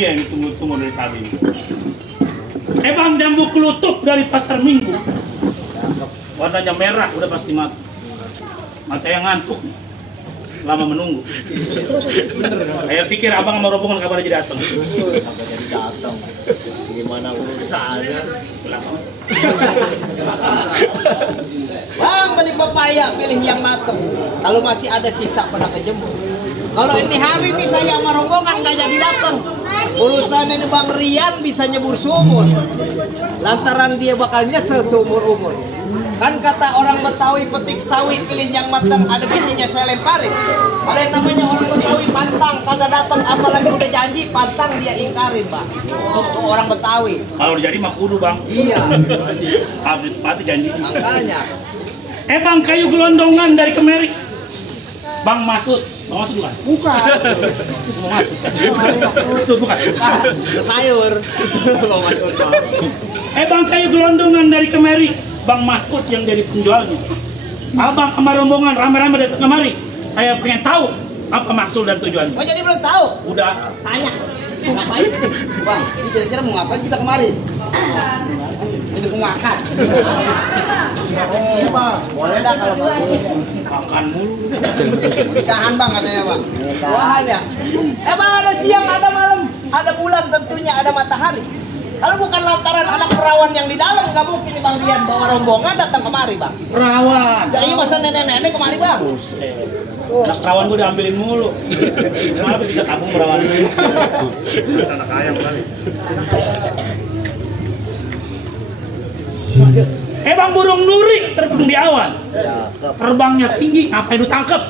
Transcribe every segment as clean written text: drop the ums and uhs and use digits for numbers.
dia yang tunggu-tunggu dari tadi. Bang, jambu kelutuk dari pasar Minggu. Warnanya merah, udah pasti mati. Mata yang ngantuk. Lama menunggu. Saya pikir abang sama rombongan kabar aja datang. Apa jadi datang? Gimana urusannya? Bang, beli pepaya, pilih yang matang. Kalau masih ada sisa pada kejemur. Kalau ini hari ini saya sama rombongan nggak jadi datang. Urusan ini Bang Rian bisa nyebur sumur. Lantaran dia bakal nyesel seumur umur. Kan kata orang Betawi petik sawit pilih yang matang, ada bijinya saya lemparin. Ada yang namanya orang Betawi pantang, kada datang apalagi udah janji pantang dia ingkarin, Bang. Untuk orang Betawi. Kalau udah jadi mah kudu, Bang. Iya. Harus mati janji. Makanya. Bang, kayu gelondongan dari Kemeri. Bang Masud. Bang Masud bukan? Bukan. Bang Masud bukan? Sayur. Bang Masud. Bang, kayu gelondongan dari Kemeri. Bang Masud yang jadi penjualnya. Abang sama rombongan rame-rame datang kemari. Saya pengen tahu apa maksud dan tujuannya. Oh, jadi belum tahu? Udah. Tanya. Mau ngapain ini? Bang, ini kira-kira mau ngapain kita kemari? Ini mau makan. Oh, Bang. Boleh dah kalau begitu. Makan mulu. Pisahan Bang katanya, Bang. Wah, ya. Bang, ada siang, ada malam, ada bulan tentunya, ada matahari. Kalau bukan lantaran anak perawan yang di dalam, nggak mungkin nih Bang Rian bawa rombongan datang kemari, Bang. Perawan. Jadi masa nenek-nenek kemari, Bang. Anak perawan gue diambilin mulu. Kenapa bisa tabung perawan? Anak ayam kali. Bang, burung nuri terbang di awan. Terbangnya tinggi, ngapain lu tangkep?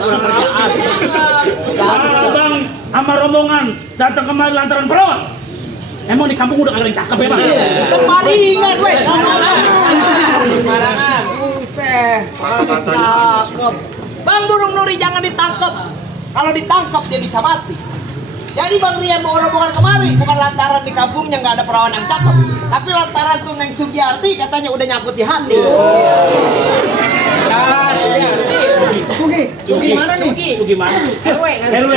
Kurang kerjaan. Bang, sama rombongan datang kemari lantaran perawan. Emang di kampung udah kagak yang cakep ya, Bang? Semaringan, weh. Semarangan. Buset. Cakep. Bang, burung nuri jangan ditangkap. Kalau ditangkap dia bisa mati. Jadi Bang Rian bawa rombongan kemari bukan lantaran di kampungnya nggak ada perawan yang cakep, tapi lantaran tuh Neng Sugiyarti katanya udah nyangkut di hati. Sugi mana nih? Sugi mana? RW kan? RW.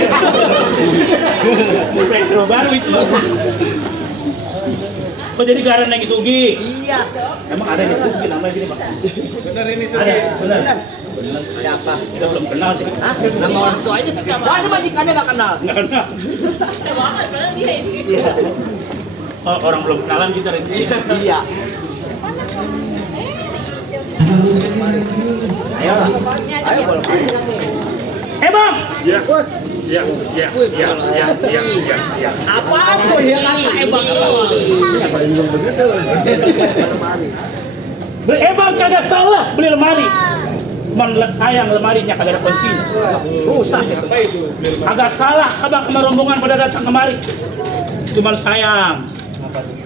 RW baru itu. Kok jadi gara Neng Sugi? Iya. Emang ada Neng Sugi namanya gini, Bang? Bener ini Sugi. Ada, bener. Siapa? Kita belum kenal sih. Hah? Nama orang tua aja siapa? Wah, ini majikannya nggak kenal. Nggak kenal. Iya. Oh, orang belum kenalan kita nih. Iya. Ayo lah. Ayo boleh. Bang. Iya. Iya, iya, iya, iya. Apa tuh yang kata Bang? Bang, kagak salah beli lemari. Cuman sayang lemarinya kagak ada kuncinya. Rusak itu. Agak salah abang sama rombongan pada datang kemari. Cuman sayang.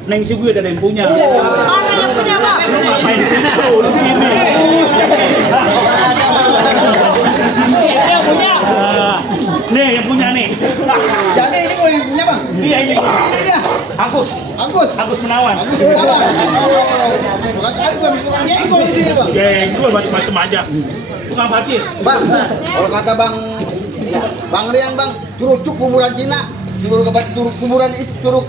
Neng Sugi ada yang punya. Mana yang punya, Bang? Main di sini tuh, di sini. Dia punya. Nih yang punya nih. Jadi ini kok yang punya Bang? Iya ini. Ini dia. Agus Menawan. Bukan aku bukan dia ikut di sini Bang. Geng, gue macam-macam aja. Tukang parkir. Bang, kalau kata Bang Rian Bang, curug kuburan Cina, curug kuburan curug.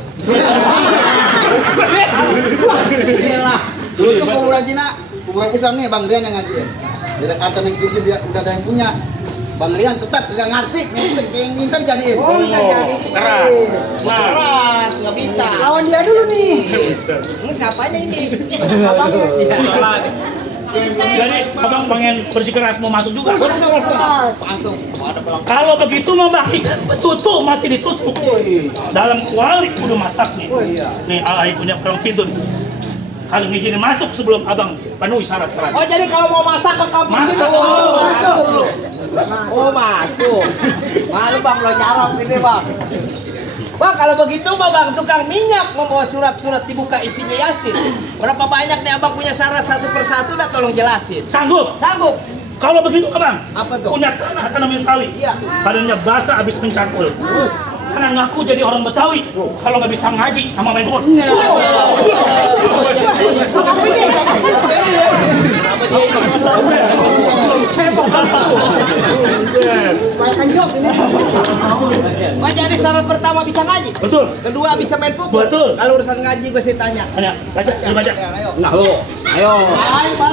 Curug kuburan Cina, kuburan Islam nih Bang Rian yang ngajiin. Bila kata Neng Sugi dia udah ada yang punya. Bang Rian tetap nggak ngerti, minta jadiin. Oh, minta jadiin. Keras. Keras, nggak bisa. Lawan dia dulu nih. Ini siapanya ini? Abangnya. Jadi abang pengen bersikeras mau masuk juga. Langsung. Kalau begitu mau Bang ikan betutu mati ditusuk. Dalam kuali kudu masak nih. Nih ayah punya perang pintu. Kalau ngizinin masuk sebelum abang penuhi syarat-syarat. Oh, jadi kalau mau masak ke kampung Masuk. kita masuk. Oh, masuk. Malu Bang, lo nyarap ini Bang. Bang, kalau begitu Bang, tukang minyak membawa surat-surat dibuka isinya Yasin. Berapa banyak nih Abang punya syarat satu persatu, dah tolong jelasin. Sanggup? Sanggup? Kalau begitu abang, Apa tuh? punya tanah misawi. Iya. Badannya basah habis mencangkul. Karena ngaku jadi orang Betawi, kalau nggak bisa ngaji sama main dukun. Kayak kanjok ini. Wah, jadi syarat pertama bisa ngaji. Betul. Kedua bisa main pukul. Betul. Kalau urusan ngaji gue sih tanya. Tanya, baca, baca. Ayo. Nah, lo. Ayo. Ayo, Bang.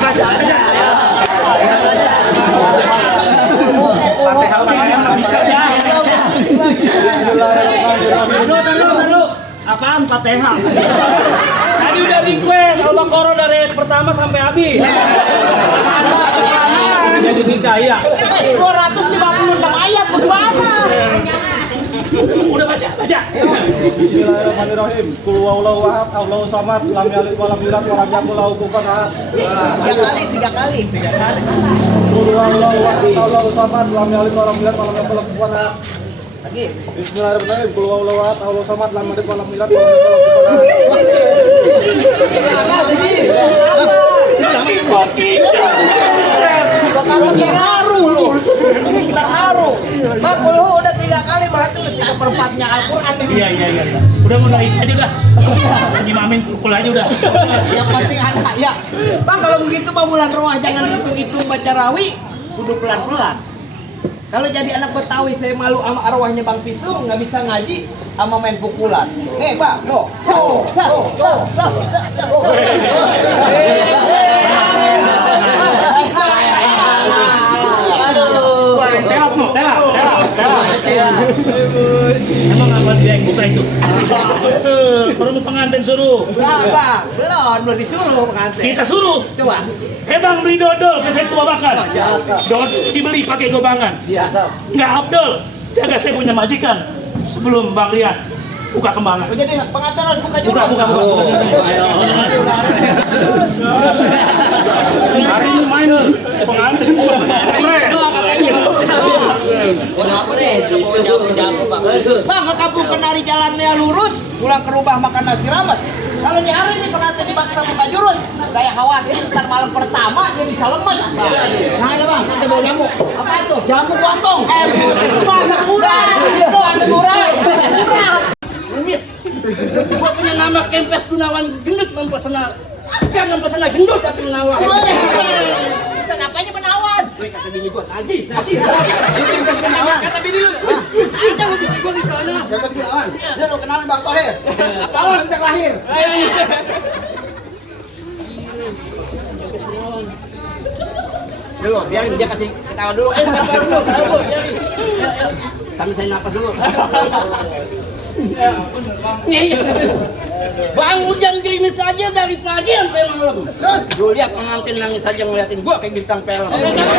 Baca, baca. Fatihah bisa ya. Dulu. Apaan Fatihah? Tadi udah request Al-Baqarah dari ayat pertama sampai habis. Jadi hidayah. 256 ayat bagaimana? Udah baca, baca. Bismillahirrahmanirrahim. Qul huwallahu ahad, Allahu samad, lam yalid walam yulad walam yakul lahu kufuwan ahad. 3 kali. Qul huwallahu ahad, Allahu samad, lam yalid walam yulad walam yakul lahu kufuwan ahad. Lagi. Bismillahirrahmanirrahim. Qul huwallahu ahad, Allahu samad, lam yalid walam yulad walam yakul lahu kufuwan ahad. Terharu lu. Terharu. Bang, kalau udah 3 kali berarti udah 3/4-nya Al-Qur'an. Iya. Udah mau naik aja udah. Nyimamin pukul aja udah. Yang penting ada ya. Bang, kalau begitu mah bulan Ramadan jangan dihitung-hitung baca rawi, kudu pelan-pelan. Kalau jadi anak Betawi saya malu sama arwahnya Bang Pitung, nggak bisa ngaji sama main pukulan. Bang, Emang apa dia yang buka itu? Perlu pengantin suruh. belum disuruh pengantin. Kita suruh. Coba. Bang beli dodol ke saya tua makan. Dodol dibeli pakai gobangan. Nggak Abdul. Jaga saya punya majikan. Sebelum Bang Rian buka kembangan. Jadi pengantin harus buka juga. Buka. Hari ini main pengantin. Doa katanya. Buat apa deh? Bawa jago-jago Bang. Bang, ke kampung Kenari jalannya lurus, pulang ke rumah makan nasi rames. Kalau di hari ini pengantin dibaksa buka jurus, saya khawatir ntar malam pertama dia bisa lemes. Nah, ya Bang, kita bawa jamu. Apa itu? Jamu kuantong. Itu bahasa murah. Itu ada murah. Gua punya nama Kempes Gunawan Gendut mempesona. Bukan mempesona gendut tapi menawan. Kenapanya menawan? Woi kata bini gua tadi. Kempes Gunawan kata bini lu. Ada mau bini gua di sana. Kempes Gunawan. Dia lo kenal Bang Tohir. Kalau sejak lahir. Dulu, biarin dia kasih ketawa dulu. Ketawa dulu, biarin. Sambil saya napas dulu. Iya. Bang hujan gerimis saja dari pagi sampai malam. Terus lu lihat pengantin nangis saja ngeliatin gua kayak bintang film. Bintang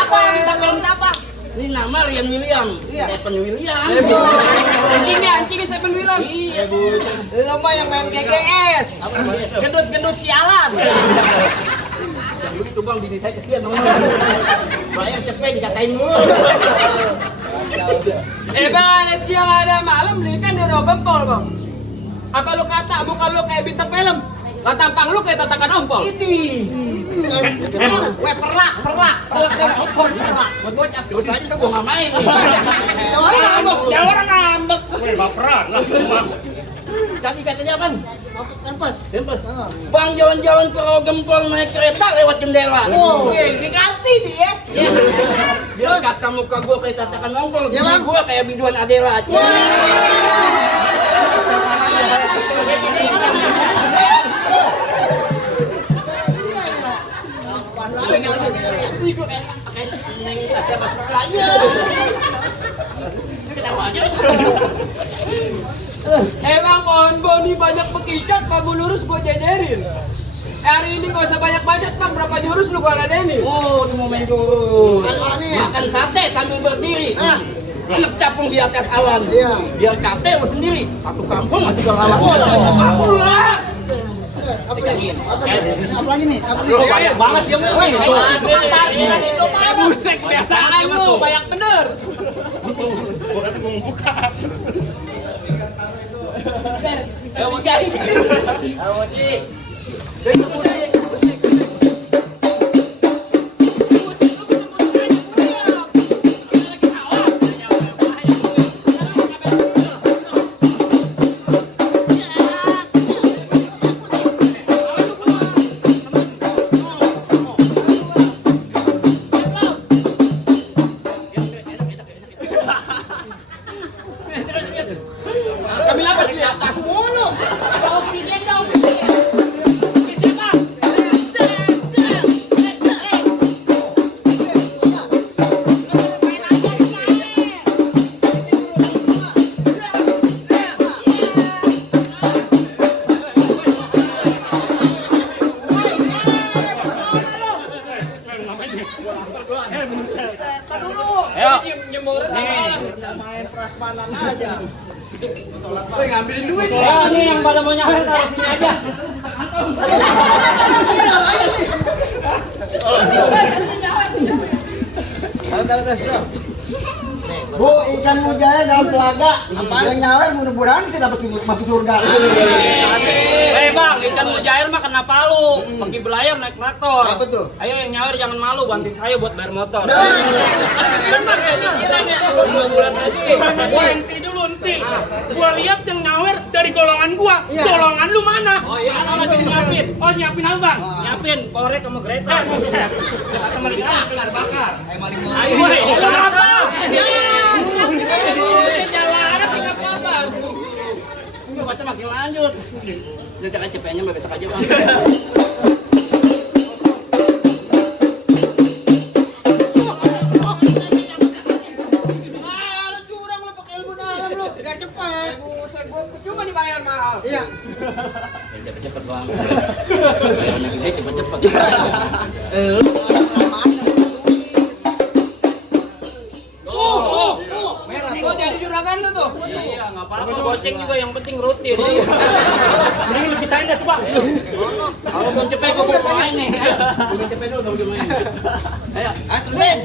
apa? Bintang film apa? Ini nama Rian William, Stephen William. Anjingnya Stephen William. Iya, Bu. Lo mah yang main GGS. Gendut-gendut sialan. Jangan begitu Bang, bini saya kesian teman. Bayar cepet dikatain mulu. Bang, ada siang ada malam nih kan udah gempol Bang. Apa lu kata bukan lu kayak bintang film? Tampang lu kayak tatakan ompol. Ini. Perak dan ompol perak. Bocah terus aja tuh gua enggak main. Ya orang ngambek. Woi, baperan lah. Tadi katanya apa? Kempes. Bang jalan-jalan ke Gempol naik kereta lewat jendela. Oh, diganti dia. Biar kata muka gua kayak tatakan ompol, Ya, Bang. gua kayak biduan Adela. Emang pohon boni banyak bekicot, kamu lurus gua jajarin. Hari ini gak usah banyak-banyak Bang, berapa jurus lu gua ladenin? Oh, mau main jurus. Makan sate sambil berdiri. Anak capung di atas awan. Iya. Biar kate lu sendiri. Satu kampung masih berlawan. Pula. Apa lagi nih? Apa Lu banyak banget dia mah. Buset, kebiasaan lu, banyak bener. Kamu jadi. Kamu sih. Tarik nafas mulu. Oksigen dong. Ayo. Main prasmanan aja. Woi, ngambilin duit. Ya, ini yang pada mau nyawer taruh sini aja. Taruh. Bu, ikan mujair dalam telaga. Yang nyawer mudah-mudahan sih dapat masuk surga. Bang, ikan mujair mah kena palu. Pergi belayar naik traktor. Apa tuh? Ayo yang nyawer jangan malu, bantuin saya buat bayar motor. 2 bulan lagi. Nanti dulu nanti. Gua lihat yang nyawer dari golongan gua. Golongan lu mana? Oh iya, masih nyiapin. Oh, nyiapin apa, Bang? Nyiapin korek sama Greta. Buset. Kata mereka kelar bakar. Ayo, woi. Jalan sih enggak apa-apa. Baca masih lanjut. Jangan CP-nya besok aja, Bang. Lu curang lu pakai ilmu dalam lu. Enggak cepat. Gua cuma dibayar mahal. Iya. Cepet-cepet, Bang. Bayarnya gede cepet-cepet. Merah tuh jadi juragan lu tuh. Iya, enggak apa-apa. Goceng juga yang penting rutin. Mending lebih sayang dah tuh, Bang. Kalau belum cepet gua mau main nih. Belum cepet dulu baru main. Ayo, terusin.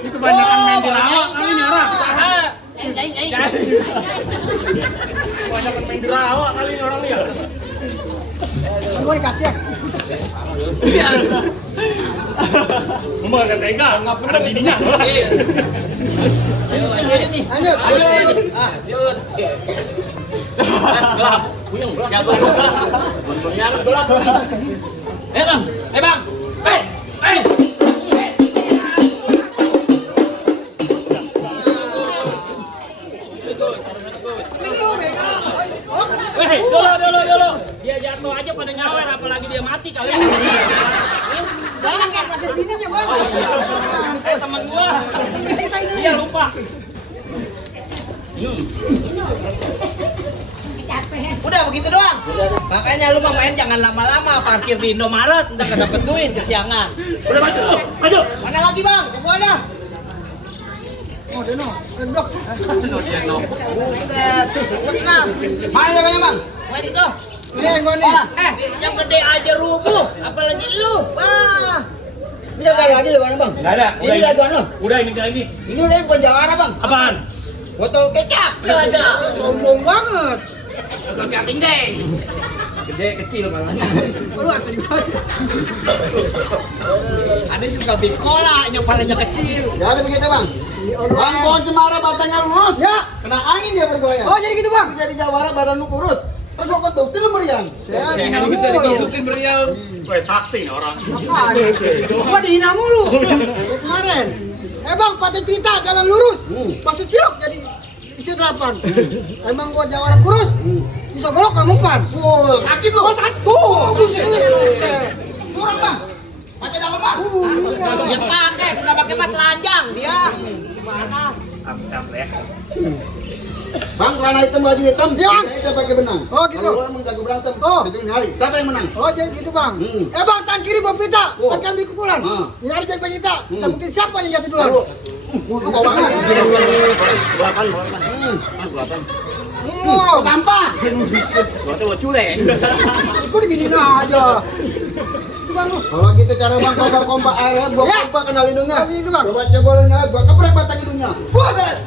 Ini kebanyakan main di rawa kali ini orang. Kebanyakan main di rawa kali ini orang ya. Gua dikasih ya. Mama ada tega, ada bininya. Ayo lanjut nih. Lanjut. Lanjut. Gelap. Buyung. Jago. Bonbonnya gelap. Bang. Bang. Dulu. Dia jatuh aja pada nyawer, apalagi dia mati kali. Saya enggak kasih bininya, Bang. Teman gua. Kita ini. Iya lupa. Udah begitu doang. Makanya lu mau main jangan lama-lama, parkir di Indomaret, entar enggak dapet duit kesiangan. Udah maju. Mana lagi, Bang? Tunggu ada. Oh, Deno. Endok. Buset. Tenang. Mana jaganya, Bang? Main itu. Gua nih. Yang gede aja rubuh, apalagi lu. Wah. Ini jaga lagi jawabannya, Bang. Enggak ada. Ini jagoan lo. Udah ini kali ini. Ini udah bukan jawara, Bang. Apaan? Botol kecap. Enggak ada. Sombong banget. Gak deng. Gede kecil malah. Lu asli banget. Ada juga big cola yang palanya kecil. Ya ada begitu, Bang. Bang pohon cemara batangnya lurus. Ya. Kena angin dia bergoyang. Oh, jadi gitu, Bang. Jadi jawara badan lu kurus. Terus gua ketukil meriang. Ya, Bisa dikutukin beriau. Gue sakti nih orang. Gua dihina mulu. Kemarin. Bang, paten cerita jalan lurus. Masuk cilok jadi isi 8. Emang gua jawara kurus. Bisa golok kamu pan. sakit lu. Oh, sakit. Tuh. Kurang, Bang. Pakai dalaman. Ya pakai, udah pakai mat telanjang dia. Gimana? Bang, celana hitam baju hitam. Iya, Bang. Kita pakai benang. Oh, gitu. Kalau orang mau jago berantem, Oh. tentuin hari. Siapa yang menang? Oh, jadi gitu, Bang. Bang, tangan kiri bawa pita, Oh. tangan kiri pukulan. Ini hari jadi kita. Kita buktiin siapa yang jatuh duluan. Lu kau banget. Sampah. Gua culek. Kok diginiin aja. Itu, Bang. Kalau gitu cara Bang kompak air, gua Ya. kompak kenal hidungnya. Oh, gitu, Bang. Gua jebolnya, gua keprek batang hidungnya. Wah, deh.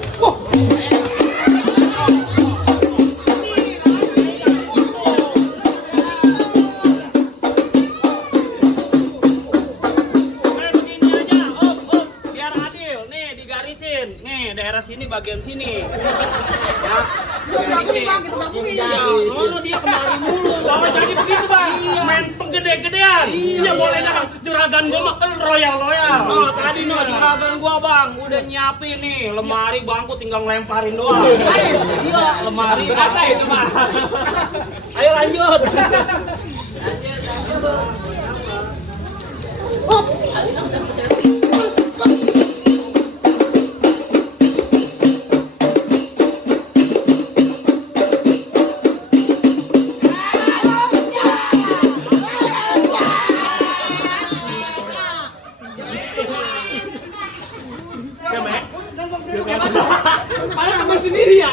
daerah sini bagian sini. Ya. Ya, oh, dia kemari mulu. Oh, jadi begitu bang. Main penggede-gedean. Iya, boleh dah. Juragan gua mah royal. Oh, tadi no juragan gua bang, udah nyiapin nih lemari bangku tinggal lemparin doang. Iya, lemari biasa itu bang. Ayo lanjut. Padahal abang sendiri ya.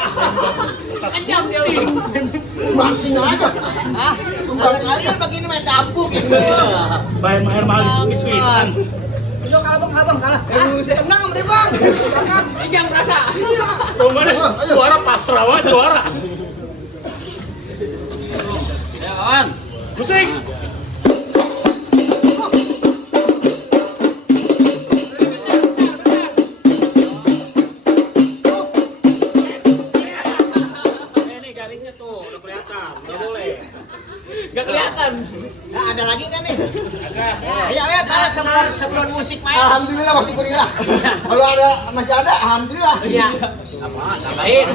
Kejam dia. Makin aja. Hah? Kalau kalian begini main dapur gitu. Bayar mahal mahal sweet-sweetan. Untuk abang kalah. Tenang sama dia bang. Jangan merasa. Juara pasrah wah juara. Ya kawan. Musik. Ini garisnya tuh udah kelihatan, nggak boleh. Gak kelihatan. Nah, ada lagi kan nih? Ayo tahan sebelum musik main. Alhamdulillah masih berilah. Kalau ada masih ada, alhamdulillah. Iya. Apa? Tambahin.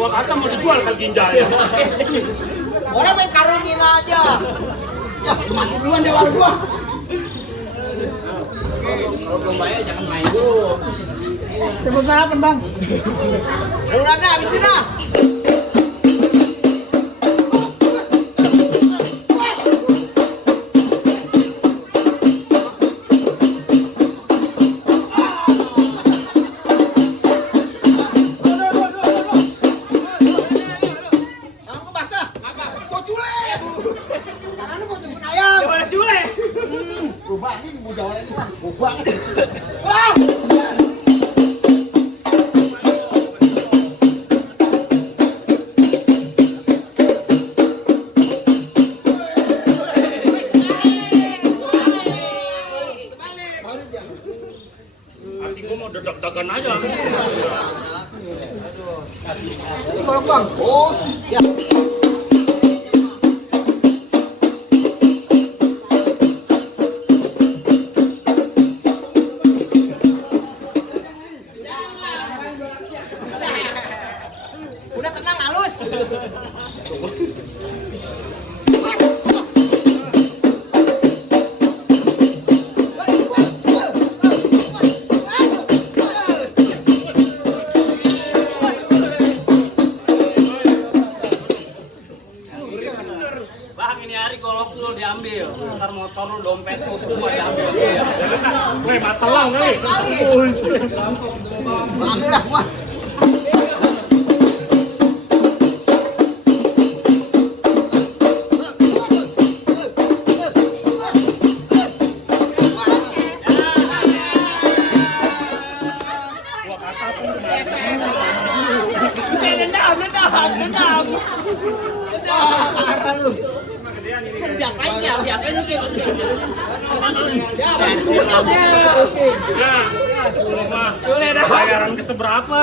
Gua kata mau dijual ke ginjalnya. Orang main karungin aja. Ya, mati duluan dia lawan gua. Kalau belum bayar jangan main dulu. Tebus sarapan, Bang. Udah dah, habisin dah. Hati gua mau dedak-dedakan aja. Ini kalau Bang. Oh, ya. Udah tenang halus. Bang, ini hari golok lu diambil, ntar motor lu, dompet lu semua diambil. Gue matelang kali. Ambil dah semua. Dendam. Siapain ya? Siapain lu kayak Boleh dah. Bayaran ke seberapa?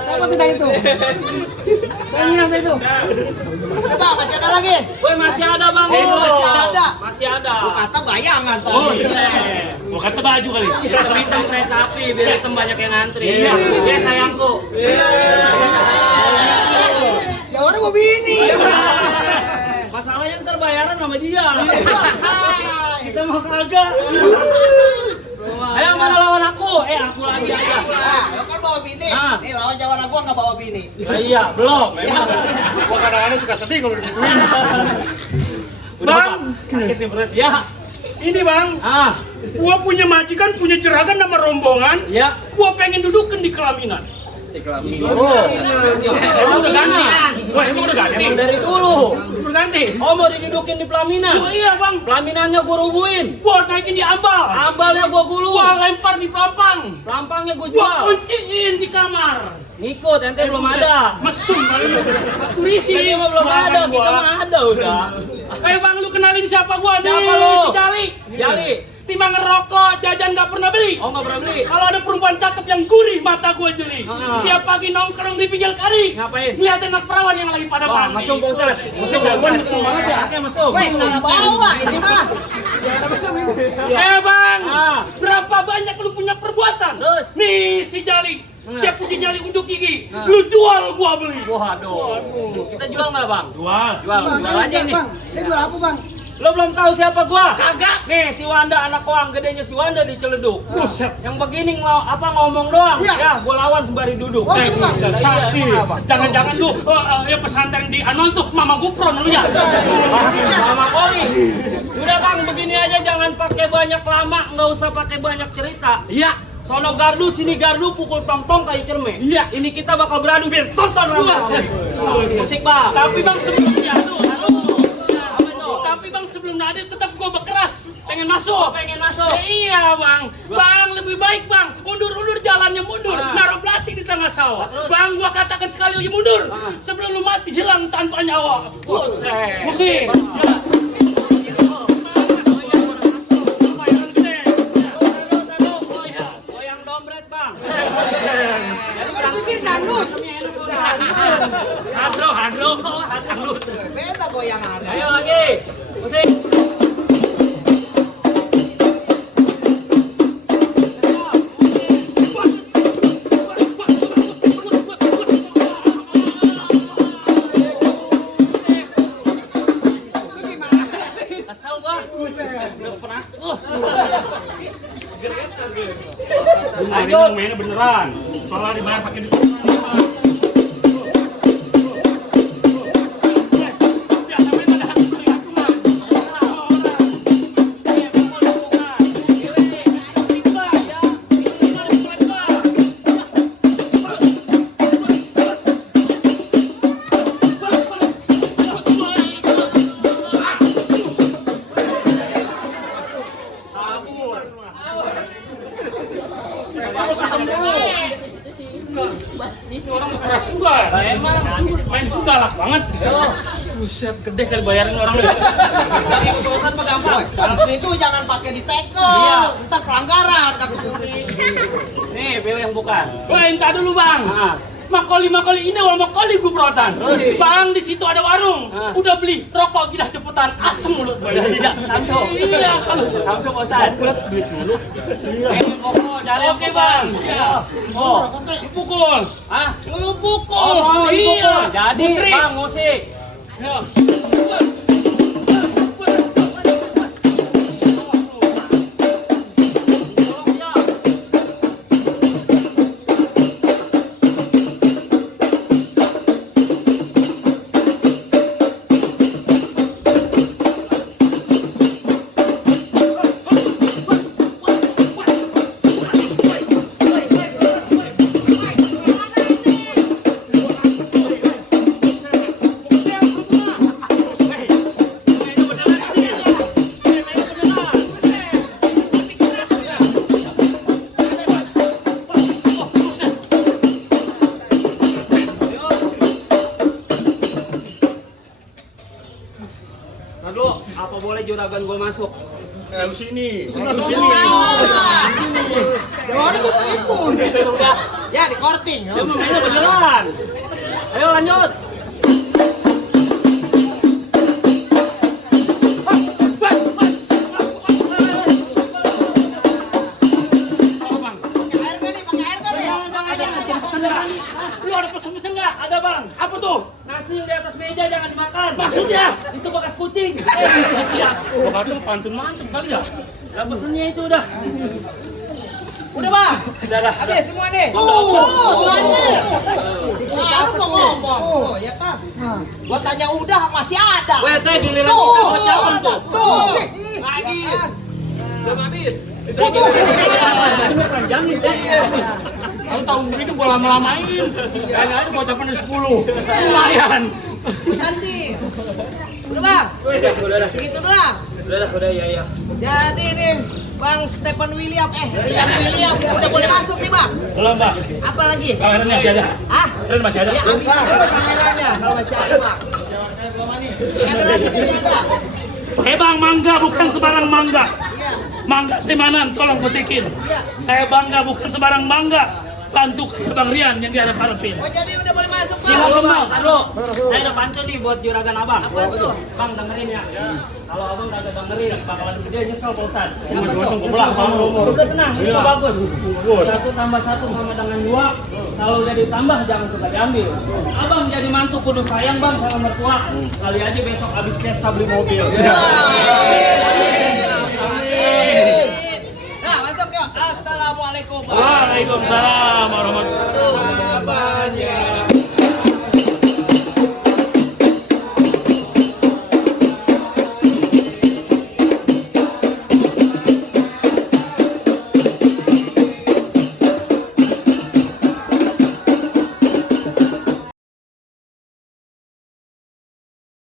Apa tidak itu? Saya itu. Bang, masih ada lagi? Woi, masih ada bang. Oh, masih ada. Masih ada. Gua kata bayangan tadi. Oh iya. Gua kata baju kali. Kita bintang kereta api biar hitam banyak yang ngantri. Iya. Iya sayangku. Ya orang mau bini. Masalahnya ntar bayaran sama dia. Kita mau kagak. Ayo mana lawan aku? Aku lagi aja. Lo kan bawa bini. Ah. Nih lawan Jawa gua nggak bawa bini. Iya, belum. Gua kadang-kadang suka sedih kalau digituin. Bang, sakit nih berat. Ya. Ini bang, gua punya majikan, punya juragan nama rombongan. Ya. Gua pengen dudukin di kelaminan. Oh. Emang udah ganti? Wah, emang udah ganti? Emang dari dulu. Udah ganti? Oh, mau didudukin di pelaminan? Oh, iya bang, Pelaminannya gua rubuhin. gua naikin di ambal. Ambalnya gua gulung. Gua lempar di pelampang. Pelampangnya gua Gua jual. kunciin di kamar. Ngikut, ente belum ada. Mesum kali lu. Turisi. Ente mah belum ada, kita mah ada udah. Ayo bang, lu kenalin siapa gua nih? Siapa lu? Si Jali. Jali. Timbang ngerokok, jajan nggak pernah beli. Oh, nggak pernah beli. Kalau ada perempuan cakep yang gurih, mata gue jeli. Tiap pagi nongkrong di pinggir kari. Ngapain? Liatin anak perawan yang lagi pada Wah, mandi. masuk Pak Ustaz. Masuk Jagoan mesum banget ya. Oke, masuk. Weh, salah bawa ini mah. Bang, Ah. berapa banyak lu punya perbuatan? Terus? Nih si Jali, siap punya Jali untuk gigi. Nah. Lu jual, gua beli. Waduh. Kita jual nggak, Bang? Jual. Jual aja nih. Dia jual apa bang? Lo belum tahu siapa gua? Kagak. Nih, si Wanda anak koang gedenya si Wanda di Celeduk. Buset. Yang begini ngomong doang. Iya. Ya, gua lawan sembari duduk. Oh, gitu, Bang. Iya, Sakti. emang apa? Jangan-jangan lu ya pesantren di Anon tuh Mama Gupron lu ya. Mama Koli. Udah Bang, begini aja jangan pakai banyak lama, nggak usah pakai banyak cerita. Iya. Sono gardu, sini gardu, pukul tong-tong kayak cermin. Iya. Ini kita bakal beradu biar tonton Buset. musik Bang. Tapi bang sebelumnya tapi bang sebelum Nadir tetap gua berkeras pengen masuk. Pengen masuk. Iya bang, bang lebih baik bang undur jalannya mundur, naruh belati di tengah sawah. Bang gua katakan sekali lagi mundur, sebelum lu mati hilang tanpa nyawa. Buset. Musik. Goyang dompet Bang. Pikir dangdut. Hadro. Beda goyangan. Ayo lagi. Musik. Asal gua. Udah pernah. Ini bang mainnya beneran, soalnya dibayar pakai duit. Ini orang keras juga. Main sudah lah banget. Buset, gede kali bayarin orang. Lagi keturunan mah gampang. Kalau itu jangan pakai di tackle. Iya. Ntar pelanggaran kartu kuning. Nih, pilih yang bukan. Wah, entar dulu bang. Makoli ini wah makoli guprotan. Terus? Bang di situ ada warung. Ah. Udah beli rokok gidah cepetan asem mulut gua. Iya, Samsung. Iya, kalau Samsung Ustaz. beli dulu. Cari Oke bang. Siap. Oh. Pukul. Ah, Lu pukul. oh, Iya. jadi Musrik. Bang musik. Ya. Aduh, apa boleh juragan gua masuk? Lu sini. Udah. Ya di korting. Dia mau mainnya beneran. Ayo lanjut. Lu ada pesen-pesen nggak? Ada Bang. Apa tuh? Nasi yang di atas meja jangan dimakan. Maksudnya? Itu bekas kucing. Siap. Gua kata pantun mantep kali ya. Lah pesennya itu udah. Udah bang. Udah. Habis semua nih. Harus ngomong. Oh ya kan. Gua tanya udah masih ada. Weh, teh giliran kita mau jalan tuh. Tuh. Lagi. Belum habis. Tuh. Ini panjangin teh. Tahu tahun ini gua lama-lamain. Kayaknya ada bocah pada 10. Lumayan. Udah bang. Gitu doang. Udah ya. Jadi nih Bang Stephen William, Rian William udah boleh masuk nih bang. Belum, Bang. Apa lagi? Kameranya masih ada. Hah? Kalian masih ada. Ya habis kameranya kalau masih ada bang. Ada lagi tidak ada. Bang, mangga bukan sembarang mangga. Iya. Mangga Semanan, tolong petikin. Iya. Saya bangga bukan sembarang mangga. Bantu kayak Bang Rian yang dia ada harapin. Oh jadi udah boleh masuk bang. Silakan, Bang. Bro, saya ada pantun nih buat juragan abang. Apa tuh? Bang dengerin ya. Kalau abang udah dengerin, bakalan gede nyesel Pak Ustaz. Apa tuh? Udah tenang, ini mah bagus. 1 tambah 1 sama dengan 2. Kalau udah ditambah jangan suka diambil. Abang jadi mantu kudu sayang bang sama mertua. Kali aja besok habis pesta beli mobil. Nah masuk yuk. Assalamualaikum. Waalaikumsalam warahmatullahi wabarakatuh. Abang